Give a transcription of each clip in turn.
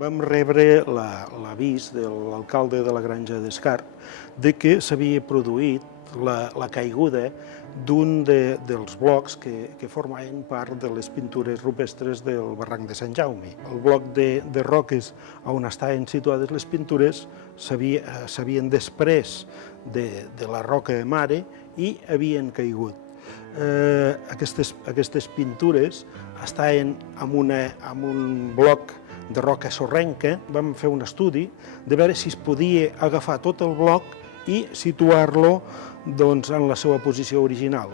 Vam rebre l'avís de l'alcalde de la Granja d'Escarp de que s'havia produït la caiguda d'un dels blocs que formaven part de les pintures rupestres del barranc de Sant Jaume. El bloc de roques on estaven situades les pintures s'havien desprès de la roca mare i havien caigut. Aquestes pintures estaven en un bloc de roca sorrenca. Vam fer un estudi de veure si es podia agafar tot el bloc i situar-lo en la seva posició original.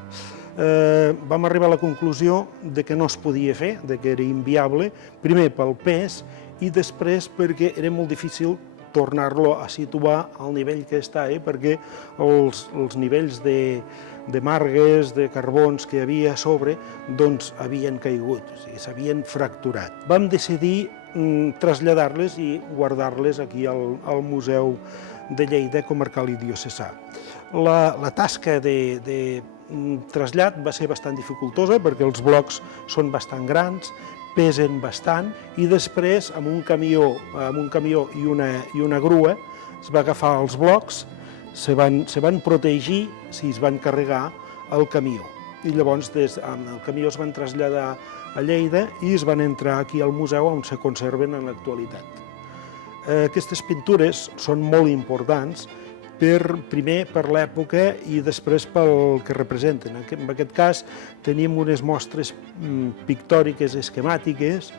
Vam arribar a la conclusió de que no es podia fer, que era inviable, primer pel pes i després perquè era molt difícil tornar-lo a situar al nivell que estava, perquè els nivells de margues, de carbons que hi havia a sobre, havien caigut, o sigui, s'havien fracturat. Vam decidir traslladar-les i guardar-les aquí al Museu de Lleida Comarcal i Diocesà. La tasca de trasllat va ser bastant dificultosa perquè els blocs són bastant grans, pesen bastant, i després amb un camió i una grua es va agafar els blocs, se van protegir si es van carregar al camió. I llavors amb el camió es van traslladar a Lleida i es van entrar aquí al museu on se conserven en l'actualitat. Aquestes pintures són molt importants, primer per l'època i després pel que representen. En aquest cas tenim unes mostres pictòriques esquemàtiques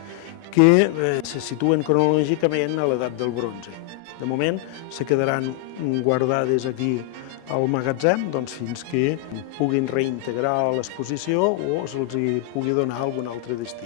que se situen cronològicament a l'edat del bronze. De moment se quedaran guardades aquí al magatzem fins que puguin reintegrar l'exposició o se'ls pugui donar algun altre destí.